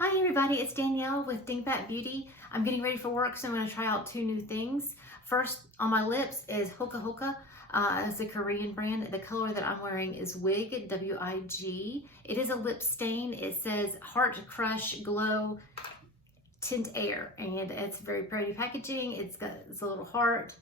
Hi everybody, it's Danielle with Dingbat Beauty. I'm getting ready for work, so I'm going to try out two new things. First on my lips is Hoka Hoka. It's a Korean brand. The color that I'm wearing is WIG, W-I-G. It is a lip stain. It says Heart Crush Glow Tint Air, and it's very pretty packaging. It's a little heart.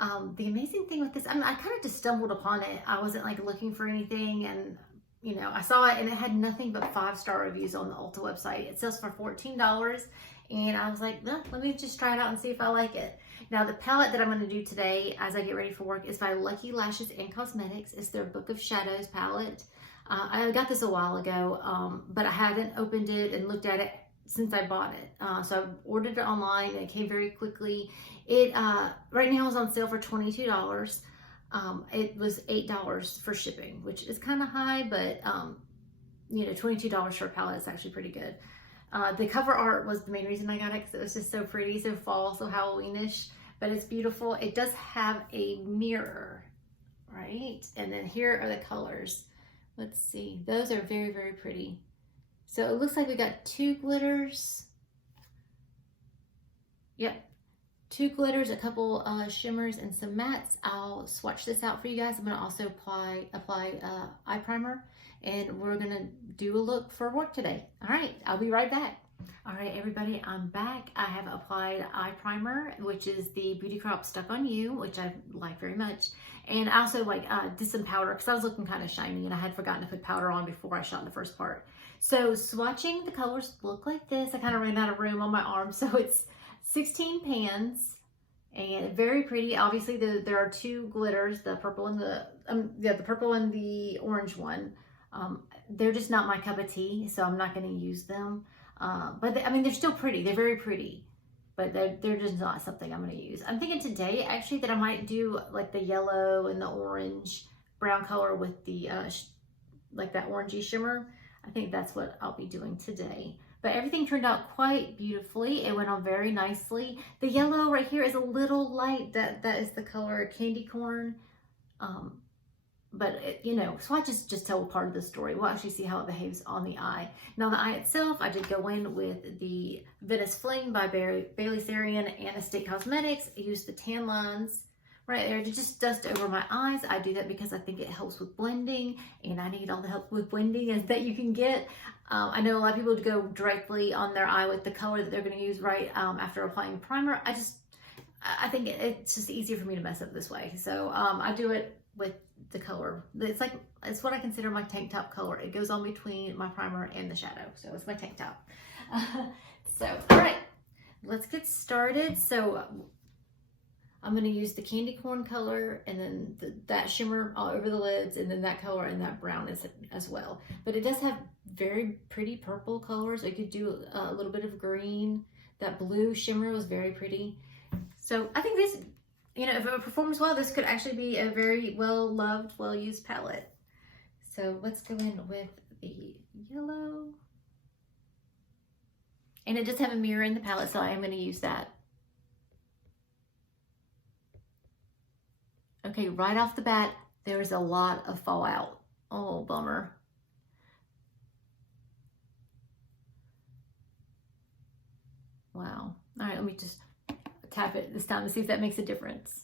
The amazing thing with this, I kind of just stumbled upon it. I wasn't like looking for anything, and I saw it and it had nothing but 5-star reviews on the Ulta website. It sells for $14, and I was like, no, let me just try it out and see if I like it. Now, the palette that I'm going to do today as I get ready for work is by Lucky Lashes and Cosmetics. It's their Book of Shadows palette. I got this a while ago, but I haven't opened it and looked at it since I bought it. So I ordered it online and it came very quickly. It right now is on sale for $22. It was $8 for shipping, which is kind of high, but $22 for a palette is actually pretty good. The cover art was the main reason I got it because it was just so pretty, so fall, so Halloweenish, but it's beautiful. It does have a mirror, right? And then here are the colors. Let's see. Those are very, very pretty. So it looks like we got 2 glitters. Yep. 2 glitters, a couple shimmers, and some mattes. I'll swatch this out for you guys. I'm going to also apply eye primer, and we're going to do a look for work today. All right, I'll be right back. All right, everybody, I'm back. I have applied eye primer, which is the Beauty Crop Stuck on You, which I like very much. And I also did some powder because I was looking kind of shiny, and I had forgotten to put powder on before I shot the first part. So swatching, the colors look like this. I kind of ran out of room on my arm, so it's 16 pans and very pretty. Obviously, there are 2 glitters, the purple and the purple and the orange one. They're just not my cup of tea, so I'm not going to use them. But they're still pretty. They're very pretty, but they're just not something I'm going to use. I'm thinking today actually that I might do like the yellow and the orange brown color with the like that orangey shimmer. I think that's what I'll be doing today. But everything turned out quite beautifully. It went on very nicely. The yellow right here is a little light. That is the color candy corn. But swatches just tell part of the story. We'll actually see how it behaves on the eye. Now the eye itself, I did go in with the Venice Fling by Bailey Sarian and Estate Cosmetics. I used the tan lines right there to just dust over my eyes. I do that because I think it helps with blending, and I need all the help with blending that you can get. I know a lot of people would go directly on their eye with the color that they're going to use right after applying primer. I think it's just easier for me to mess up this way. So I do it with the color. It's what I consider my tank top color. It goes on between my primer and the shadow. So it's my tank top. All right, let's get started. So I'm going to use the candy corn color, and then that shimmer all over the lids, and then that color and that brown as well. But it does have very pretty purple colors. I could do a little bit of green. That blue shimmer was very pretty. So I think this, if it performs well, this could actually be a very well-loved, well-used palette. So let's go in with the yellow. And it does have a mirror in the palette, so I am going to use that. Okay, right off the bat, there's a lot of fallout. Oh, bummer. Wow. All right, let me just tap it this time to see if that makes a difference.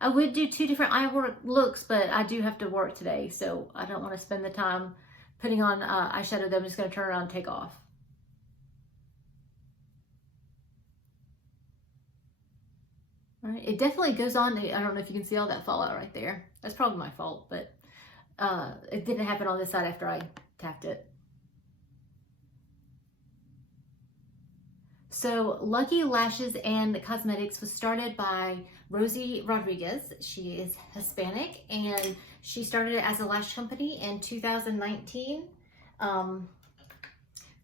I would do 2 different eye looks, but I do have to work today, so I don't want to spend the time putting on eyeshadow that I'm just going to turn around and take off. All right, it definitely goes on. I don't know if you can see all that fallout right there. That's probably my fault, but it didn't happen on this side after I tapped it. So Lucky Lashes and Cosmetics was started by Rosie Rodriguez. She is Hispanic, and she started it as a lash company in 2019.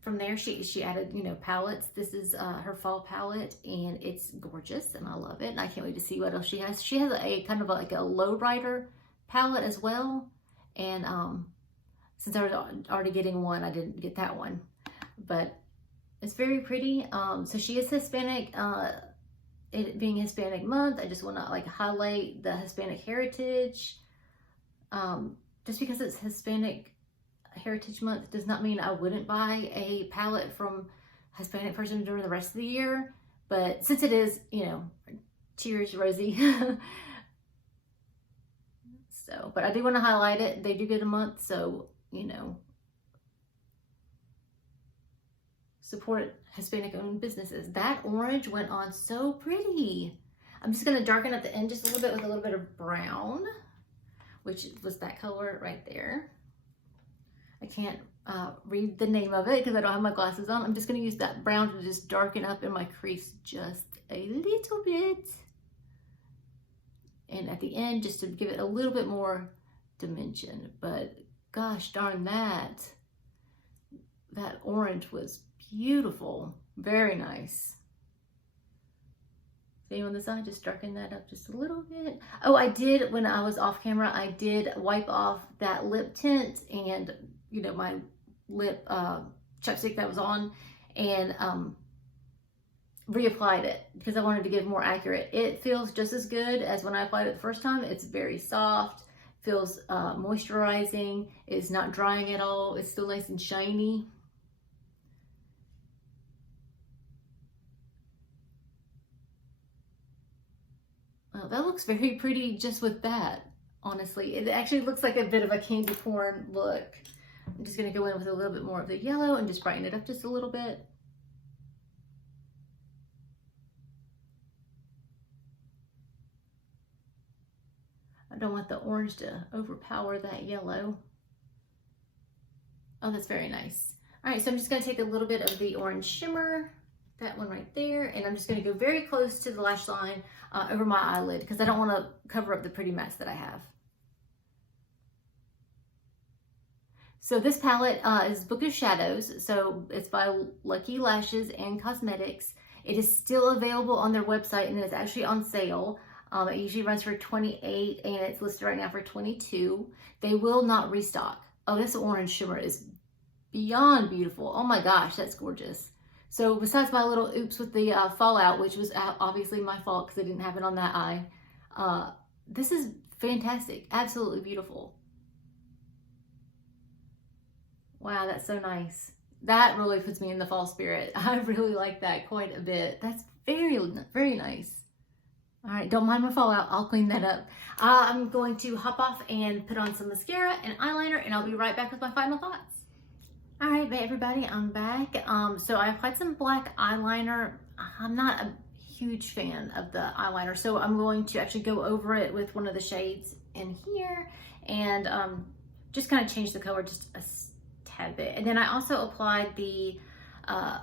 From there, she added, palettes. This is her fall palette, and it's gorgeous, and I love it. And I can't wait to see what else she has. She has a kind of like a lowrider palette as well. And since I was already getting one, I didn't get that one. But it's very pretty. So she is Hispanic. It being Hispanic month, I just want to highlight the Hispanic heritage. Just because it's Hispanic Heritage Month does not mean I wouldn't buy a palette from Hispanic person during the rest of the year. But since it is, you know, cheers, Rosie. So, but I do want to highlight it. They do get a month, so, you know, support Hispanic-owned businesses. That orange went on so pretty. I'm just going to darken up the end just a little bit with a little bit of brown, which was that color right there. I can't read the name of it because I don't have my glasses on. I'm just going to use that brown to just darken up in my crease just a little bit. And at the end, just to give it a little bit more dimension. But gosh darn, that orange was beautiful. Very nice. See on the side, just darken that up just a little bit. Oh, I did, when I was off camera, I did wipe off that lip tint and, you know, my lip chapstick that was on, and reapplied it because I wanted to give more accurate. It feels just as good as when I applied it the first time. It's very soft, feels moisturizing. It's not drying at all. It's still nice and shiny. Well, that looks very pretty just with that, honestly. It actually looks like a bit of a candy corn look. I'm just gonna go in with a little bit more of the yellow and just brighten it up just a little bit. I don't want the orange to overpower that yellow. Oh, that's very nice. All right, so I'm just gonna take a little bit of the orange shimmer, that one right there, and I'm just gonna go very close to the lash line over my eyelid because I don't wanna cover up the pretty mess that I have. So this palette is Book of Shadows. So it's by Lucky Lashes and Cosmetics. It is still available on their website and it's actually on sale. It usually runs for $28 and it's listed right now for $22. They will not restock. Oh, this orange shimmer is beyond beautiful. Oh my gosh, that's gorgeous. So besides my little oops with the fallout, which was obviously my fault because I didn't have it on that eye, this is fantastic. Absolutely beautiful. Wow, that's so nice. That really puts me in the fall spirit. I really like that quite a bit. That's very, very nice. All right, don't mind my fallout. I'll clean that up. I'm going to hop off and put on some mascara and eyeliner, and I'll be right back with my final thoughts. All right, everybody, I'm back. So I applied some black eyeliner. I'm not a huge fan of the eyeliner, so I'm going to actually go over it with one of the shades in here and just kind of change the color just a tad bit. And then I also applied the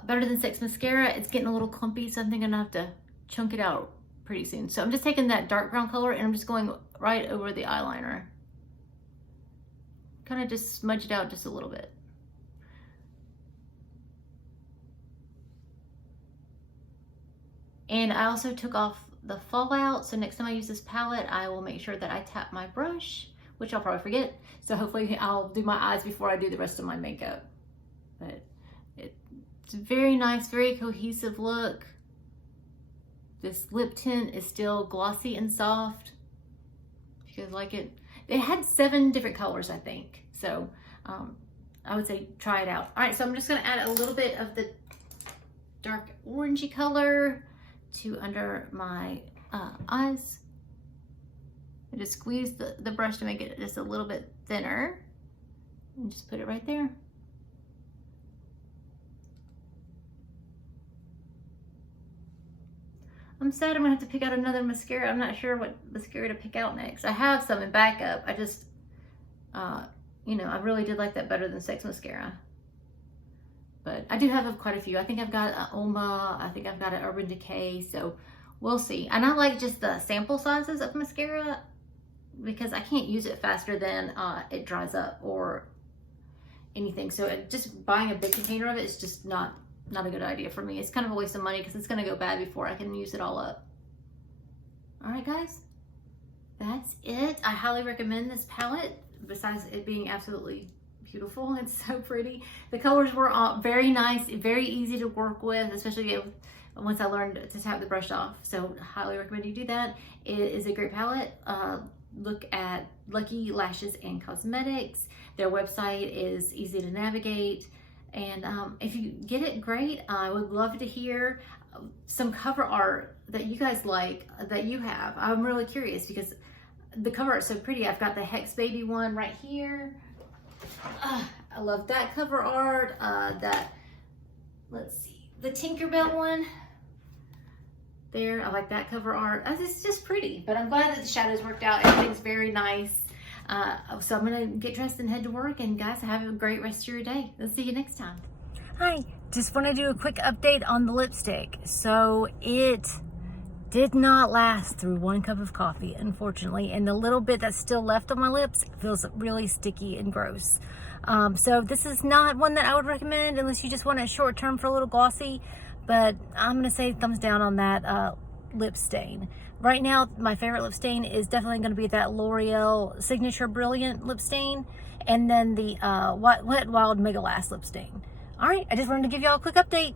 Better Than Sex mascara. It's getting a little clumpy, so I think I'm gonna have to chunk it out pretty soon. So I'm just taking that dark brown color and I'm just going right over the eyeliner. Kind of just smudge it out just a little bit. And I also took off the fallout, so next time I use this palette, I will make sure that I tap my brush, which I'll probably forget. So hopefully I'll do my eyes before I do the rest of my makeup. But it's a very nice, very cohesive look. This lip tint is still glossy and soft. If you guys like it. They had 7 different colors, I think. So I would say try it out. All right, so I'm just gonna add a little bit of the dark orangey color to under my eyes. I just squeeze the brush to make it just a little bit thinner and just put it right there. I'm sad I'm gonna have to pick out another mascara. I'm not sure what mascara to pick out next. I have some in backup. I just, you know, I really did like that Better Than Sex mascara. But I do have quite a few. I think I've got an Oma. I think I've got an Urban Decay. So we'll see. And I like just the sample sizes of mascara because I can't use it faster than it dries up or anything. So just buying a big container of it is just not a good idea for me. It's kind of a waste of money because it's going to go bad before I can use it all up. All right, guys. That's it. I highly recommend this palette besides it being absolutely beautiful. It's so pretty. The colors were all very nice, very easy to work with, especially once I learned to tap the brush off. So highly recommend you do that. It is a great palette. look at Lucky Lashes and Cosmetics. Their website is easy to navigate. And if you get it, great. I would love to hear some cover art that you guys like, that you have. I'm really curious because the cover art's so pretty. I've got the Hex Baby one right here. I love that cover art. Let's see, the Tinkerbell one. There, I like that cover art. It's just pretty, but I'm glad that the shadows worked out. Everything's very nice. So I'm gonna get dressed and head to work, and guys, have a great rest of your day. I'll see you next time. Hi, just want to do a quick update on the lipstick. So it did not last through 1 cup of coffee, unfortunately, and the little bit that's still left on my lips feels really sticky and gross. So this is not one that I would recommend unless you just want it short term for a little glossy, but I'm gonna say thumbs down on that lip stain. Right now, my favorite lip stain is definitely gonna be that L'Oreal Signature Brilliant lip stain, and then the Wet n Wild Mega Last lip stain. All right, I just wanted to give y'all a quick update.